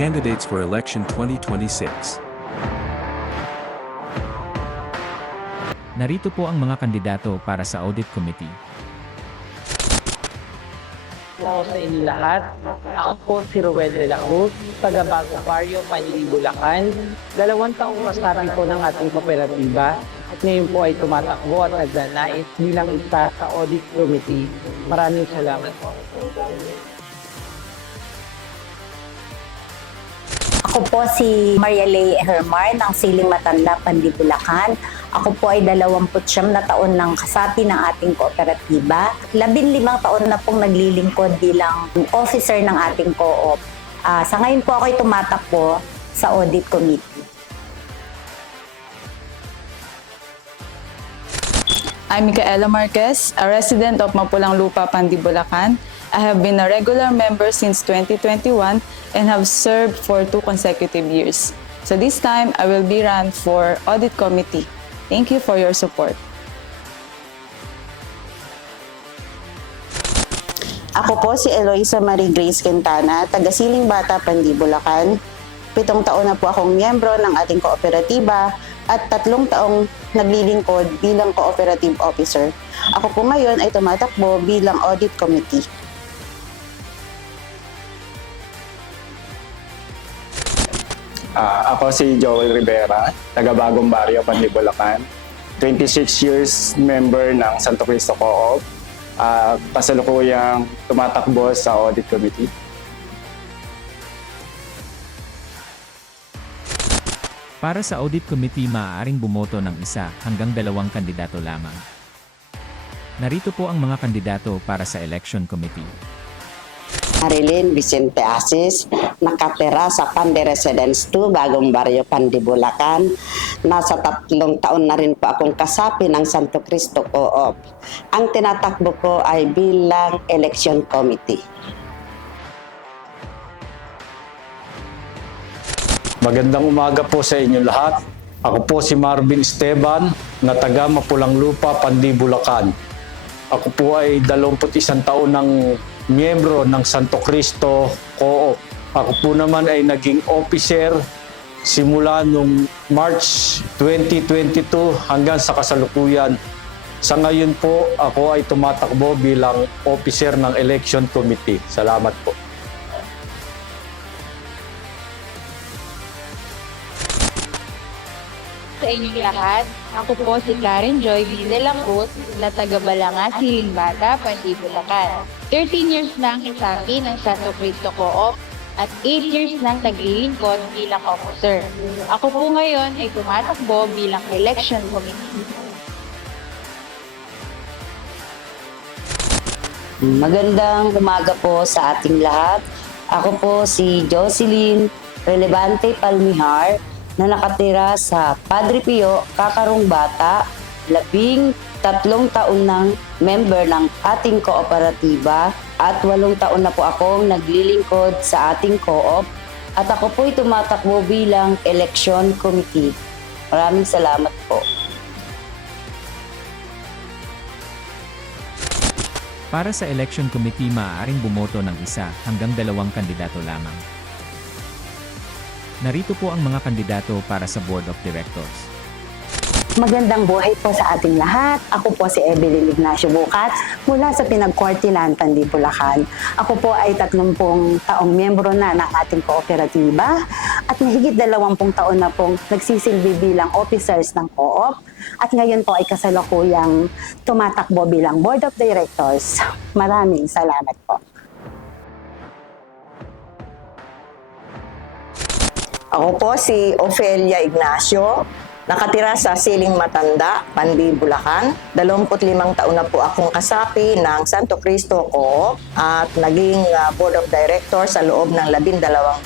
Candidates for Election 2026. Narito po ang mga kandidato para sa Audit Committee. Hello sa inyo lahat. Ako po si Ruel de la Cruz, taga Bagong Barrio, Panli, Bulacan. 2 taong kasapi po ng ating kooperatiba at ngayon po ay tumatakbo at nagnanais bilang isa sa Audit Committee. Maraming salamat po. Ako po si Maria Ley Hermar ng Siling Matanda, Panli, Bulacan. Ako po ay 29 na taon ng kasapi ng ating kooperatiba. 15 taon na pong naglilingkod bilang officer ng ating co-op. Sa ngayon po ako ay tumatakbo sa Audit Committee. I'm Micaela Marquez, a resident of Mapulang Lupa, Pandi, Bulacan. I have been a regular member since 2021 and have served for 2 consecutive years. So this time, I will be run for Audit Committee. Thank you for your support. Ako po si Eloisa Marie Grace Quintana, taga Siling Bata, Pandi, Bulacan. 7 taon na po akong miyembro ng ating kooperatiba at 3 taong naglilingkod bilang cooperative officer. Ako po ngayon ay tumatakbo bilang Audit Committee. Ako si Joel Rivera, taga Bagong Barrio, Pandi, Bulacan. 26 years member ng Santo Cristo Co-op. Kasalukuyang tumatakbo sa Audit Committee. Para sa Audit Committee, maaaring bumoto ng 1 hanggang 2 kandidato lamang. Narito po ang mga kandidato para sa Election Committee. Marilyn Vicente Asis, nakatira sa Pandi Residence 2, Bagong Barrio, Pandi, Bulacan. Nasa 3 taon na rin po akong kasapi ng Santo Cristo Co-op. Ang tinatakbo ko ay bilang Election Committee. Magandang umaga po sa inyo lahat. Ako po si Marvin Esteban, na taga Mapulang Lupa, Pandi, Bulacan. Ako po ay 21 taon ng miyembro ng Santo Cristo Co-op. Ako po naman ay naging officer simula noong March 2022 hanggang sa kasalukuyan. Sa ngayon po, ako ay tumatakbo bilang officer ng Election Committee. Salamat po. Sa inyong lahat, ako po si Karen Joy V. de la Cruz, na taga Balanga, Siling Bata, Pandi, Bulacan. 13 years nang kasapi ng Santo Cristo Co-op at 8 years nang naglilingkod bilang officer. Ako po ngayon ay tumatakbo bilang Election Committee. Magandang umaga po sa ating lahat. Ako po si Jocelyn Relevante Palmihar, na nakatira sa Padre Pio, Kakarong Bata. 13 taon ng member ng ating kooperatiba at 8 taon na po akong naglilingkod sa ating co-op at ako po'y tumatakbo bilang Election Committee. Maraming salamat po. Para sa Election Committee, maaaring bumoto ng 1 hanggang 2 kandidato lamang. Narito po ang mga kandidato para sa Board of Directors. Magandang buhay po sa ating lahat. Ako po si Evelyn Ignacio Bucat mula sa Pinagkortilan, Pandi, Bulacan. Ako po ay 30 taong miyembro na ng ating kooperatiba at mahigit 20 taon na pong nagsisilbi bilang officers ng co-op at ngayon po ay kasalukuyang tumatakbo bilang Board of Directors. Maraming salamat po. Ako po si Ofelia Ignacio, nakatira sa Siling Matanda, Pandi, Bulacan. 25 taon na po akong kasapi ng Santo Cristo Co-op at naging Board of Directors sa loob ng 12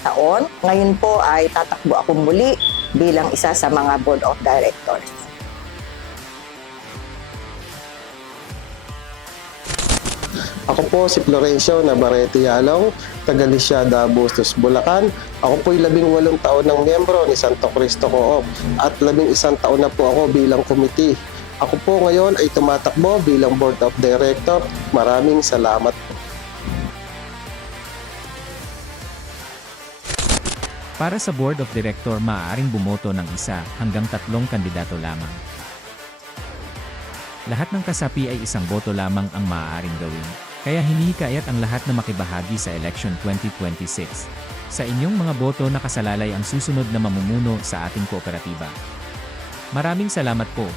taon. Ngayon po ay tatakbo ako muli bilang isa sa mga Board of Directors. Ako po si Florencio Navarrete Yalong, taga Lisiada, Bustos, Bulacan. Ako po'y 18 taon ng miyembro ni Santo Cristo Co-op at 11 taon na po ako bilang committee. Ako po ngayon ay tumatakbo bilang Board of Director. Maraming salamat po. Para sa Board of Director, maaaring bumoto ng 1 hanggang 3 kandidato lamang. Lahat ng kasapi ay 1 boto lamang ang maaaring gawin, kaya hinihikayat ang lahat na makibahagi sa election 2026. Sa inyong mga boto nakasalalay ang susunod na mamumuno sa ating kooperatiba. Maraming salamat po.